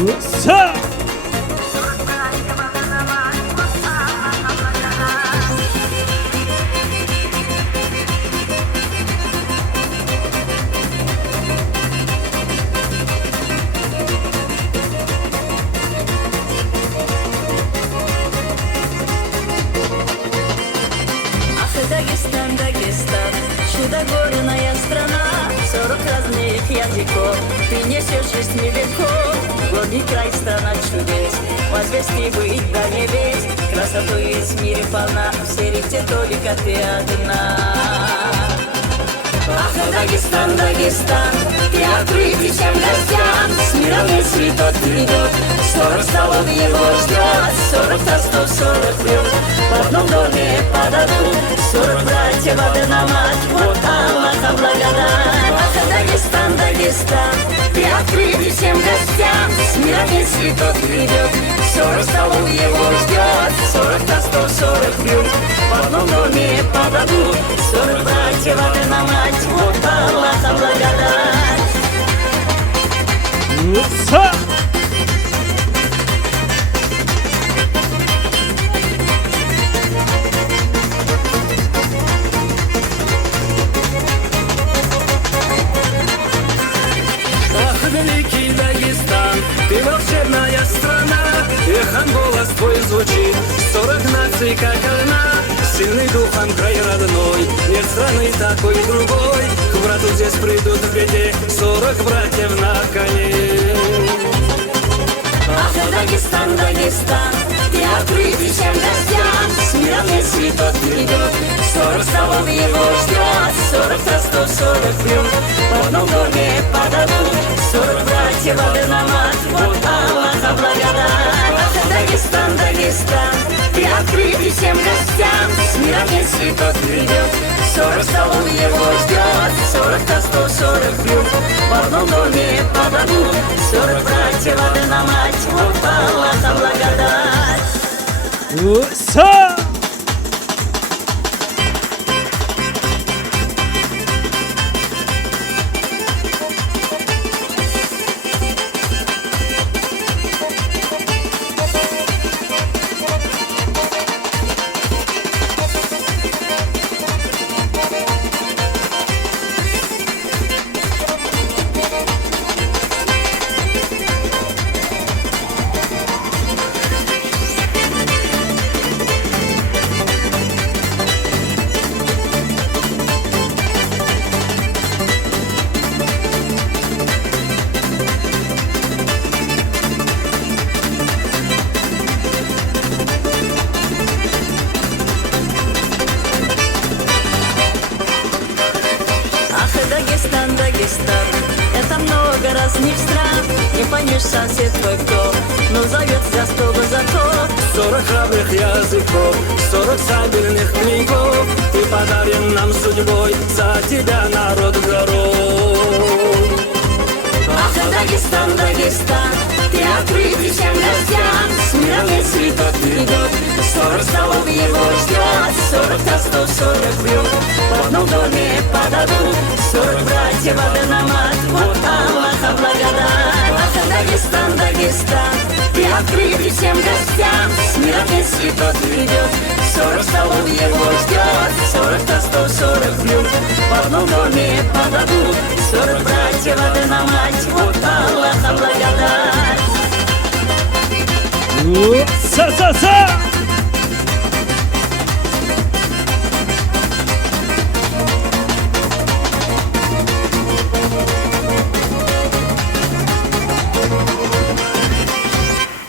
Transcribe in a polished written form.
Са! Дагестан, Дагестан, чудо-горная страна, 40 разных языков, ты несешь 6 веков. Гордый край, страна чудес, возвести быть до небес, красоту из мира полна, в сердце только ты одна. Ах, Дагестан, Дагестан, ты открытый всем гостям, с миром весь цветот грядет, 40 столов его ждет, 40 тостов, 40 блюд, в одном доме подадут, 40 братьев, одна мать, вот Аллаха благодать. Ах, Дагестан, Дагестан, ты открытый всем гостям, с миром весь цветот грядет, 40 столов его ждет, 40 тостов, 40 блюд, в одном доме подадут, 40 братьев, одна мать, вот Аллаха благодать. Са! Великий Дагестан, ты волшебная страна, эхом голос твой звучит, 40 наций как одна, сильный духом край родной, нет страны такой другой, к брату здесь придут в беде, 40 братьев на коне. Ах, Дагестан, Дагестан, ты открытый всем гостям, с миром весь цветот грядет, 40 столов его ждет, 40 тостов, 40 блюд, в одном доме подадут, 40 братьев, одна мать, вот Аллаха благодать. Ах, Дагестан, Дагестан, ты открытый всем гостям, с миром весь цветот грядет, 40 столов его ждет, 40 тостов, 40 блюд, в одном доме подадут, 40 братьев, одна мать, вот Аллаха благодать. Са! Дагестан, Дагестан, это много разных стран, не поймешь сосед твой кто, но зовет за стол высоко. 40 храбрых языков, 40 сабельных клинков, ты подарен нам судьбой, за тебя народ горой. Ах, Дагестан, Дагестан, ты открытый всем гостям, с миром весь цветот грядет, 40 столов его ждет, 40 тостов, 40 блюд, в одном доме подадут, 40 братьев, одна мать, вот Аллаха благодать. Ах, Дагестан, Дагестан, ты открытый всем гостям, с миром весь цветот грядет, 40 столов его ждет, 40 тостов, 40 блюд, в одном доме подадут, 40 братьев, одна мать, вот Аллаха благодать. Са-са-са!